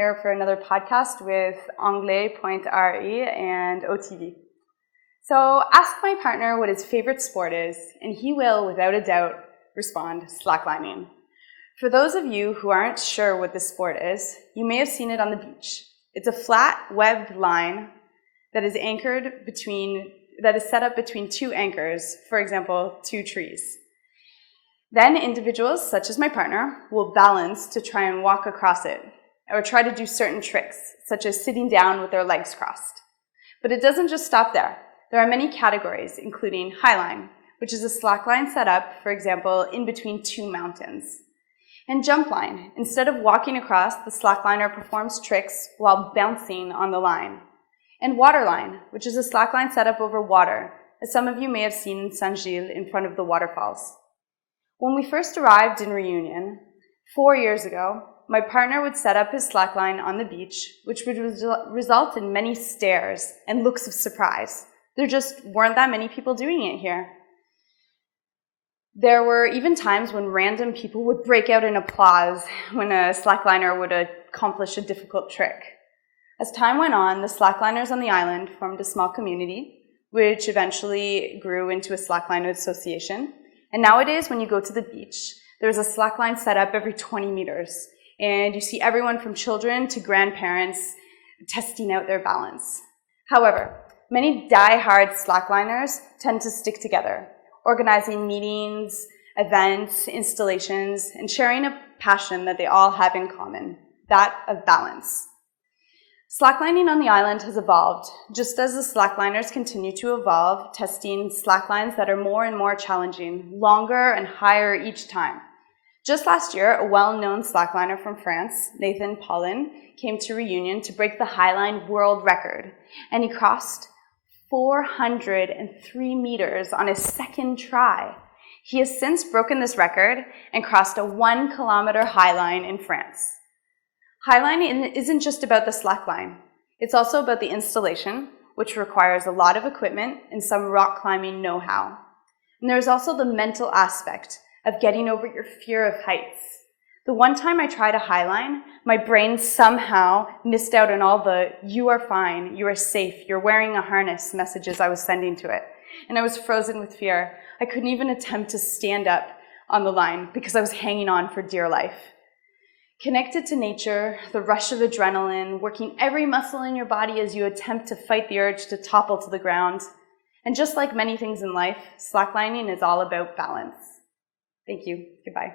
here for another podcast with Anglais.re and OTV. So ask my partner what his favorite sport is, and he will, without a doubt, respond, slacklining. For those of you who aren't sure what this sport is, you may have seen it on the beach. It's a flat, webbed line that is set up between two anchors, for example, two trees. Then individuals, such as my partner, will balance to try and walk across it, or try to do certain tricks, such as sitting down with their legs crossed. But it doesn't just stop there. There are many categories, including highline, which is a slackline set up, for example, in between two mountains. And jump line. Instead of walking across, the slackliner performs tricks while bouncing on the line. And waterline, which is a slackline set up over water, as some of you may have seen in Saint-Gilles in front of the waterfalls. When we first arrived in Réunion 4 years ago, my partner would set up his slackline on the beach, which would result in many stares and looks of surprise. There just weren't that many people doing it here. There were even times when random people would break out in applause when a slackliner would accomplish a difficult trick. As time went on, the slackliners on the island formed a small community, which eventually grew into a slackline association. And nowadays, when you go to the beach, there's a slackline set up every 20 meters. And you see everyone from children to grandparents testing out their balance. However, many die-hard slackliners tend to stick together, organizing meetings, events, installations, and sharing a passion that they all have in common, that of balance. Slacklining on the island has evolved, just as the slackliners continue to evolve, testing slacklines that are more and more challenging, longer and higher each time. Just last year, a well-known slackliner from France, Nathan Paulin, came to Réunion to break the highline world record, and he crossed 403 meters on his second try. He has since broken this record and crossed a 1 kilometer highline in France. Highline isn't just about the slackline. It's also about the installation, which requires a lot of equipment and some rock climbing know-how. And there's also the mental aspect of getting over your fear of heights. The one time I tried a highline, my brain somehow missed out on all the "you are fine, you are safe, you're wearing a harness" messages I was sending to it. And I was frozen with fear. I couldn't even attempt to stand up on the line because I was hanging on for dear life. Connected to nature, the rush of adrenaline, working every muscle in your body as you attempt to fight the urge to topple to the ground. And just like many things in life, slacklining is all about balance. Thank you. Goodbye.